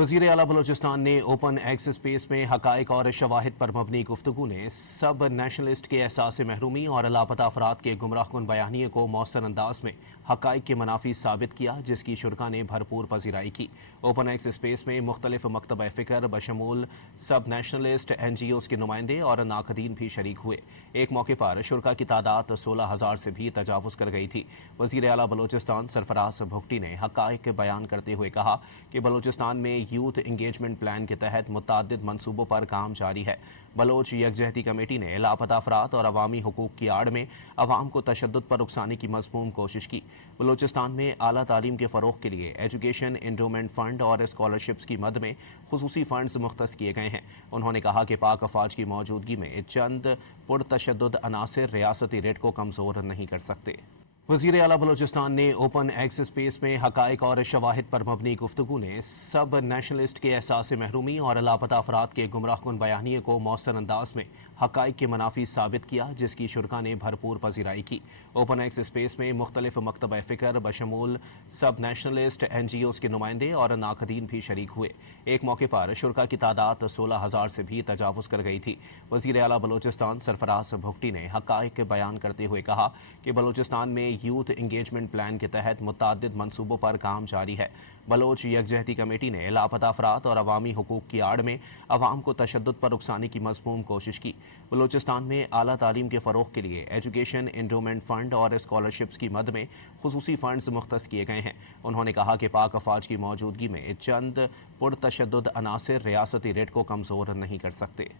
वज़ीर आला बलोचिस्तान ने ओपन एक्स स्पेस में हक़ाइक़ और शवाहिद पर मबनी गुफ्तगू ने सब नेशनलिस्ट के एहसास से महरूमी और लापता अफराद के गुमराहकुन बयानिए को मौसर अंदाज में हक़ाइक़ के मनाफी साबित किया, जिसकी शुरा ने भरपूर पजीराई की। ओपन एक्स स्पेस में मुख्तलिफ मकतब फ़िक्र बशमूल सब नेशनलिस्ट NGOs के नुमाइंदे और नाक़दीन भी शरीक हुए। एक मौके पर शुरा की तादाद 16,000 से भी तजावुज़ कर गई थी। वज़ीर आला बलोचिस्तान सरफराज भुगटी ने हक़ाइक़ बयान करते हुए कहा कि बलोचिस्तान में यूथ इंगेजमेंट प्लान के तहत मुतअद्दिद मंसूबों पर काम जारी है। बलोच यकजहती कमेटी ने लापता अफराद और अवामी हुकूक की आड़ में अवाम को तशद्दुद पर उकसाने की मज़मूम कोशिश की। बलोचिस्तान में आला तालीम के फ़रोग़ के लिए एजुकेशन इंडोमेंट फ़ंड और स्कॉलरशिप्स की मद में खुसूसी फ़ंड्स मुख्तस किए गए हैं। उन्होंने कहा कि पाक अफवाज की मौजूदगी में चंद पुरतशद्दुद अनासिर रियासती रेट को कमज़ोर नहीं कर सकते। वज़ीर आला बलोचिस्तान ने ओपन एक्स स्पेस में हक़ाइक़ और शवाहिद पर मबनी गुफ्तगू ने सब नेशनलिस्ट के एहसास से महरूमी और लापता अफराद के गुमराहकुन बयानिए को मौसर अंदाज में हक़ाइक़ के मनाफी साबित किया, जिसकी शुरा ने भरपूर पजीराई की। ओपन एक्स स्पेस में मुख्तलिफ मकतब फ़िक्र बशमूल सब नेशनलिस्ट NGOs के नुमाइंदे और नाक़दीन भी शरीक हुए। एक मौके पर शुरा की तादाद 16,000 से भी तजावुज़ कर गई थी। वज़ीर आला बलोचिस्तान सरफराज भुगटी ने हक़ाइक़ बयान करते हुए कहा कि बलोचिस्तान में यूथ इंगेजमेंट प्लान के तहत मुतअद्दिद मंसूबों पर काम जारी है। बलोच यकजहती कमेटी ने लापता अफराद और अवामी हुकूक की आड़ में अवाम को तशद्दुद पर उकसाने की मज़मूम कोशिश की। बलोचिस्तान में आला तालीम के फ़रोग़ के लिए एजुकेशन इंडोमेंट फ़ंड और स्कॉलरशिप्स की मद में खुसूसी फ़ंड्स मुख्तस किए गए हैं। उन्होंने कहा कि पाक अफवाज की मौजूदगी में चंद पुरतशद्दुद अनासिर रियासती रेट को कमज़ोर नहीं कर सकते।